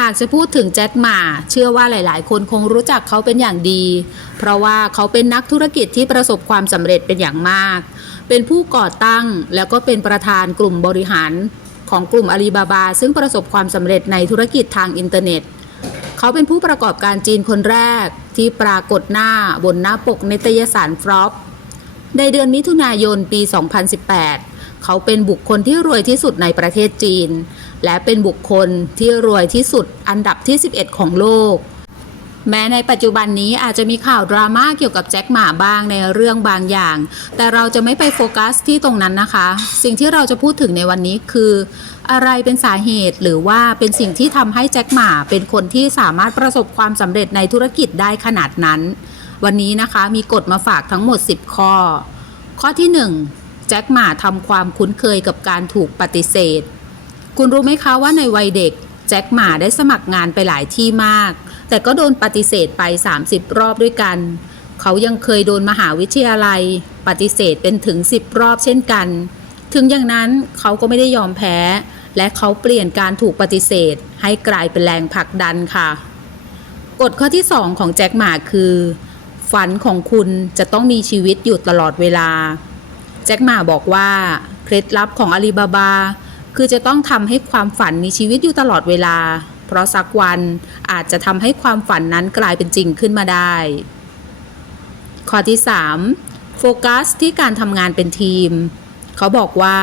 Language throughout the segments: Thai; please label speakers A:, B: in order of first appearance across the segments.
A: หากจะพูดถึงแจ็คหมาเชื่อว่าหลาย ๆ คนคงรู้จักเขาเป็นอย่างดี เพราะว่าเขาเป็นนักธุรกิจที่ประสบความสำเร็จเป็นอย่างมาก เป็นผู้ก่อตั้งแล้วก็เป็นประธานกลุ่มบริหาร ของกลุ่มอาลีบาบา ซึ่งประสบความสำเร็จในธุรกิจทางอินเทอร์เน็ต เขาเป็นผู้ประกอบการจีนคนแรกที่ปรากฏหน้าบนหน้าปกนิตยสารฟรอปในเดือนมิถุนายนปี 2018 เขาเป็นบุคคลที่รวยที่สุดในประเทศจีน และเป็นบุคคลที่รวยที่สุดอันดับที่ 11 ของโลก แม้ในปัจจุบันนี้อาจจะมีข่าวดราม่าเกี่ยวกับแจ็คหมาบ้างในเรื่องบางอย่าง แต่เราจะไม่ไปโฟกัสที่ตรงนั้นนะคะ สิ่งที่เราจะพูดถึงในวันนี้คือ อะไรเป็นสาเหตุหรือว่าเป็นสิ่งที่ทำให้แจ็คหมาเป็นคนที่สามารถประสบความสำเร็จในธุรกิจได้ขนาดนั้น วันนี้นะคะมีกฎมาฝากทั้งหมด 10 ข้อ ข้อที่ 1 แจ็คหมาทำความคุ้นเคยกับการถูกปฏิเสธ คุณรู้ไหมคะว่าในวัยเด็กแจ็คหมาได้สมัครงานไปหลายที่มาก แต่ก็โดนปฏิเสธไป 30 รอบด้วยกัน เขายังเคยโดนมหาวิทยาลัย ปฏิเสธเป็นถึง 10 รอบเช่นกัน ถึงอย่างนั้นเขาก็ไม่ได้ยอมแพ้ และเขาเปลี่ยนการถูกปฏิเสธ ให้กลายเป็นแรงผลักดันค่ะ กฎข้อที่ 2 ของแจ็คหมาคือ ฝันของคุณจะต้องมีชีวิตอยู่ตลอดเวลา แจ็คหมาบอกว่าเคล็ดลับของอาลีบาบา คือจะต้องทำให้ความฝันมีชีวิตอยู่ตลอดเวลา เพราะสักวันอาจจะทำให้ความฝันนั้นกลายเป็นจริงขึ้นมาได้ ข้อที่ 3 โฟกัสที่การทำงานเป็นทีม เขาบอกว่า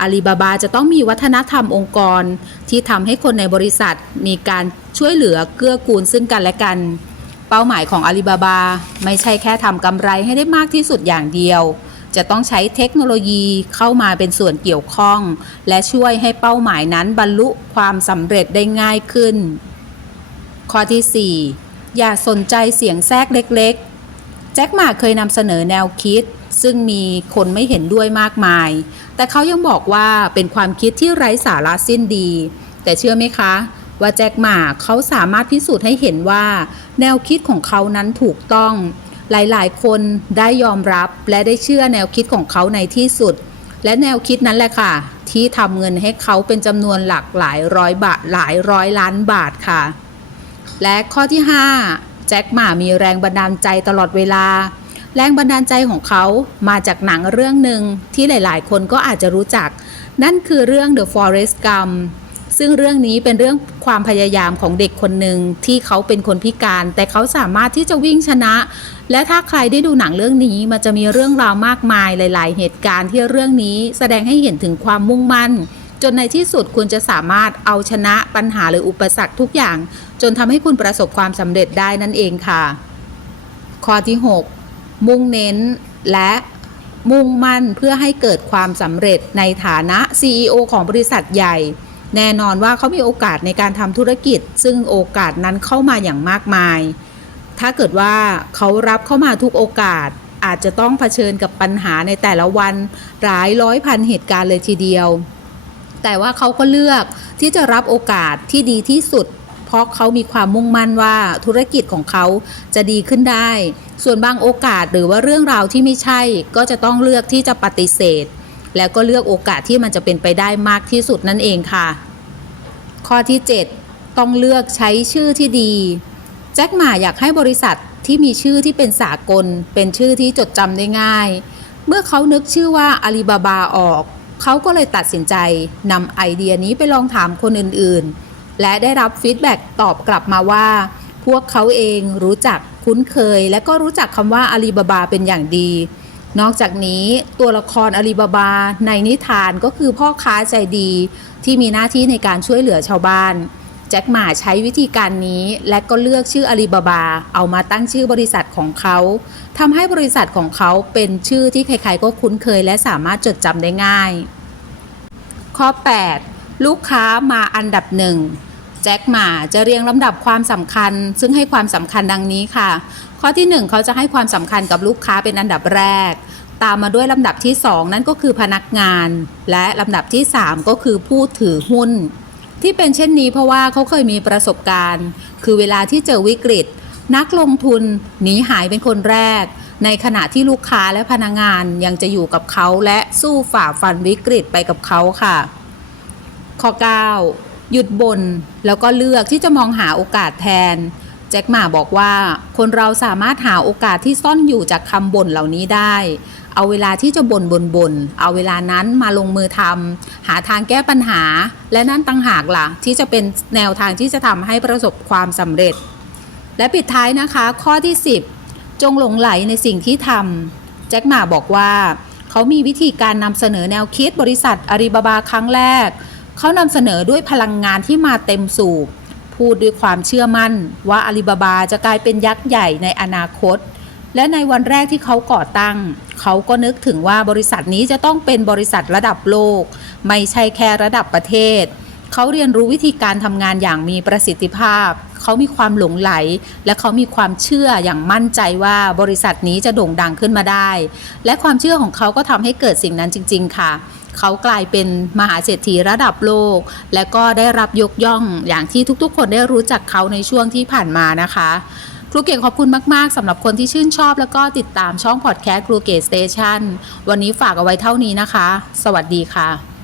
A: อาลีบาบาจะต้องมีวัฒนธรรมองค์กร ที่ทำให้คนในบริษัทมีการช่วยเหลือเกื้อกูลซึ่งกันและกัน เป้าหมายของอาลีบาบาไม่ใช่แค่ทำกำไรให้ได้มากที่สุดอย่างเดียว จะต้องใช้เทคโนโลยีเข้ามาเป็นส่วนเกี่ยวข้อง และช่วยให้เป้าหมายนั้นบรรลุความสำเร็จได้ง่ายขึ้น ข้อที่ 4 อย่าสนใจเสียงแทรกเล็กๆ แจ็คหมาเคยนำเสนอแนวคิด ซึ่งมีคนไม่เห็นด้วยมากมาย แต่เขายังบอกว่าเป็นความคิดที่ไร้สาระสิ้นดี แต่เชื่อไหมคะว่าแจ็คหมาเขาสามารถพิสูจน์ให้เห็นว่า แนวคิดของเขานั้นถูกต้อง หลายๆ คนได้ยอมรับและได้เชื่อแนวคิดของเขาในที่สุด และแนวคิดนั้นแหละค่ะ ที่ทำเงินให้เขาเป็นจำนวนหลักหลายร้อยบาทหลายร้อยล้านบาทค่ะ และข้อที่ 5 แจ็คหมามีแรงบันดาลใจตลอดเวลา แรงบันดาลใจของเขามาจากหนังเรื่องหนึ่งที่หลายๆ คนก็อาจจะรู้จัก นั่นคือเรื่อง The Forest Gump ซึ่งเรื่องนี้เป็นเรื่องความพยายามของเด็กคนหนึ่งที่เขาเป็นคนพิการ แต่เขาสามารถที่จะวิ่งชนะ และถ้าใครได้ดูหนังเรื่องนี้มันจะมีเรื่องราวมากมายหลาย ๆ เหตุการณ์ที่เรื่องนี้แสดงให้เห็นถึงความมุ่งมั่น จนในที่สุดคุณจะสามารถเอาชนะปัญหาหรืออุปสรรคทุกอย่าง จนทำให้คุณประสบความสำเร็จได้นั่นเองค่ะ ข้อที่ 6 มุ่งเน้นและมุ่งมั่นเพื่อให้เกิดความสำเร็จในฐานะ CEO ของบริษัทใหญ่ แน่นอนว่าเขามีโอกาสในการทำธุรกิจ ซึ่งโอกาสนั้นเข้ามาอย่างมากมาย ถ้าเกิดว่าเขารับเข้ามาทุกโอกาสอาจจะต้องเผชิญกับปัญหาในแต่ละวันหลายร้อยพันเหตุการณ์เลยทีเดียว แต่ว่าเขาก็เลือกที่จะรับโอกาสที่ดีที่สุด เพราะเขามีความมุ่งมั่นว่าธุรกิจของเขาจะดีขึ้นได้ ส่วนบางโอกาสหรือว่าเรื่องราวที่ไม่ใช่ ก็จะต้องเลือกที่จะปฏิเสธ แล้วก็เลือกโอกาสที่มันจะเป็นไปได้มากที่สุดนั่นเองค่ะ ข้อที่ 7 ต้องเลือกใช้ชื่อที่ดี แจ็คหมาอยากให้บริษัทที่มีชื่อที่เป็นสากล เป็นชื่อที่จดจำได้ง่าย เมื่อเขานึกชื่อว่าอาลีบาบาออก เขาก็เลยตัดสินใจนำไอเดียนี้ไปลองถามคนอื่นๆ และได้รับฟีดแบ็กตอบกลับมาว่า พวกเขาเองรู้จักคุ้นเคย และก็รู้จักคำว่าอาลีบาบาเป็นอย่างดี นอกจากนี้ตัวละครอาลีบาบาในนิทานก็คือพ่อค้าใจดีที่มีหน้าที่ในการช่วยเหลือชาวบ้าน แจ็คหมาใช้วิธีการนี้และก็เลือกชื่ออาลีบาบา เอามาตั้งชื่อบริษัทของเขาทำให้บริษัทของเขาเป็นชื่อที่ใครๆก็คุ้นเคยและสามารถจดจำได้ง่าย ข้อ 8 ลูกค้ามาอันดับหนึ่งแจ็คหมาจะเรียงลำดับความสำคัญ ซึ่งให้ความสำคัญดังนี้ค่ะ ข้อที่ 1 เขาจะให้ความสำคัญกับลูกค้าเป็นอันดับแรก ตามมาด้วยลำดับที่ 2 นั่นก็คือพนักงาน และลำดับที่ 3 ก็คือผู้ถือหุ้น ที่เป็นเช่นนี้เพราะว่าเขาเคยมีประสบการณ์ คือเวลาที่เจอวิกฤต นักลงทุนหนีหายเป็นคนแรก ในขณะที่ลูกค้าและพนักงานยังจะอยู่กับเขาและสู้ฝ่าฟันวิกฤตไปกับเขาค่ะ ข้อ 9 หยุดบ่นแล้วก็เลือกที่จะมองหาโอกาสแทน แจ็คหมาบอกว่า คนเราสามารถหาโอกาสที่ซ่อนอยู่จากคำบ่นเหล่านี้ได้ เอาเวลาที่จะบ่นบ่นบ่นเอาเวลานั้นมาลงมือทำหาทางแก้ปัญหา และนั่นต่างหากล่ะ ที่จะเป็นแนวทางที่จะทำให้ประสบความสำเร็จ และปิดท้ายนะคะ ข้อที่ 10 จงหลงไหลในสิ่งที่ทำแจ็คหมาบอกว่า เขามีวิธีการนำเสนอแนวคิดบริษัทอาลีบาบาครั้งแรก เขานำเสนอด้วยพลังงานที่มาเต็มสูบ พูดด้วยความเชื่อมั่นว่าอาลีบาบาจะกลายเป็นยักษ์ใหญ่ในอนาคต และในวันแรกที่เขาก่อตั้ง เขาก็นึกถึงว่าบริษัทนี้จะต้องเป็นบริษัทระดับโลก ไม่ใช่แค่ระดับประเทศ เขาเรียนรู้วิธีการทำงานอย่างมีประสิทธิภาพ เขามีความหลงไหล และเขามีความเชื่ออย่างมั่นใจว่าบริษัทนี้จะโด่งดังขึ้นมาได้ และความเชื่อของเขาก็ทำให้เกิดสิ่งนั้นจริง ๆ ค่ะ เขากลายเป็นมหาเศรษฐีระดับโลก และก็ได้รับยกย่องอย่างที่ทุกๆ คนได้รู้จักเขาในช่วงที่ผ่านมานะคะครูเก่งขอบคุณมาก ๆสำหรับคนที่ชื่นชอบ แล้วก็ติดตามช่องพอดแคสต์ครูเก๋สเตชันวันนี้ฝากเอาไว้เท่านี้นะคะ สวัสดีค่ะ